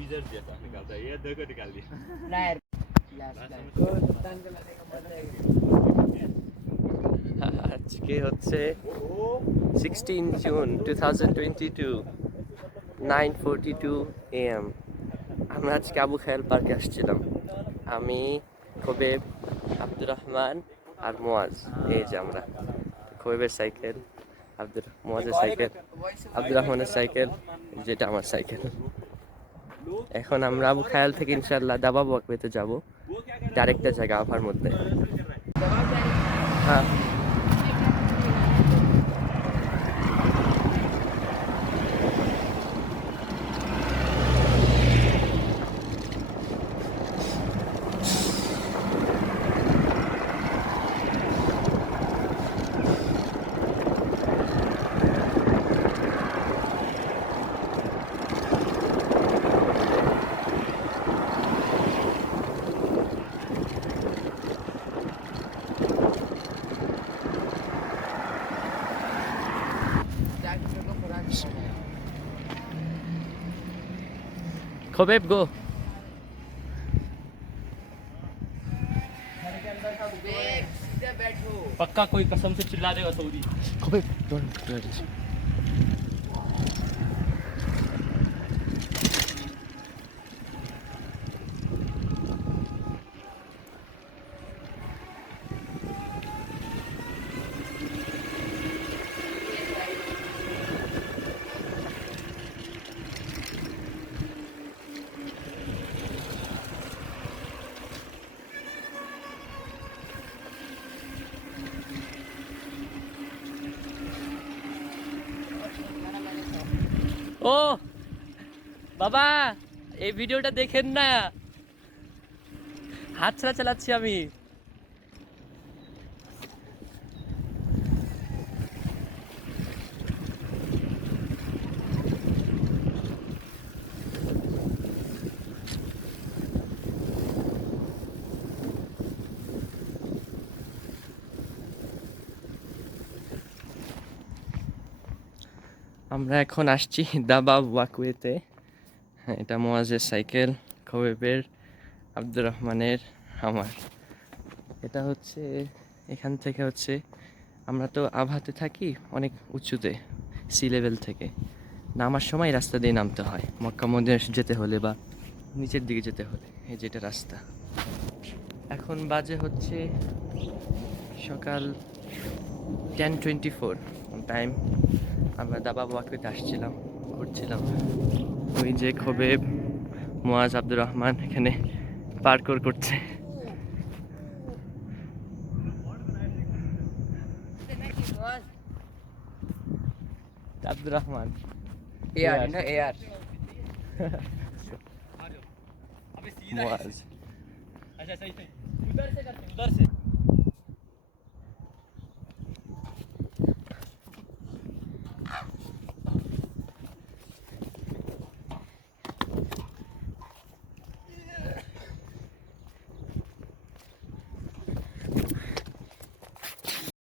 Teaser जैसा निकालता है, ये देखो निकाल दिया। আজকে হচ্ছে 16 জুন 2022 9:42 AM। আমরা আজকে আবু খায়েল পার্কে আসছিলাম, আমি, খোবেব, আব্দুর রহমান আর মোয়াজ। এই যে আমরা, খোবেবের সাইকেল, মোয়াজের সাইকেল, আব্দুর রহমানের সাইকেল, যেটা আমার সাইকেল। এখন আমরা আবু খায়াল থেকে ইনশাল্লাহ দাবাব ওয়াকওয়েতে যাব, ডাইরেক্টটা জায়গা আভার মধ্যে। হ্যাঁ, খোবেব গো। पक्का कोई कसम से चिल्ला देगा सऊदी। খোবেব, don't do this. ও বাবা, এই ভিডিওটা দেখেন না, হাত ছাড়া চালাচ্ছি আমি। আমরা এখন আসছি দাবাব ওয়াকওয়েতে। হ্যাঁ, এটা মোয়াজের সাইকেল, খোবেবের, আব্দুর রহমানের, আমার। এটা হচ্ছে, এখান থেকে হচ্ছে, আমরা তো আভাতে থাকি অনেক উঁচুতে, সি লেভেল থেকে। নামার সময় রাস্তা দিয়ে নামতে হয় মক্কা মদিনা যেতে হলে বা নিচের দিকে যেতে হলে। এই যেটা রাস্তা। এখন বাজে হচ্ছে সকাল 10:24 টাইম। আমরা দাবাব ওয়াকওয়েতে আসছিলাম, ঘুরছিলাম। ওই যে খোবেব, মোয়াজ, আব্দুর রহমান এখানে পার্কোর করছে। Abdur Rahman AR, you know AR. अबे सीधा मोआज। अच्छा सही सही, उधर से करते, उधर से।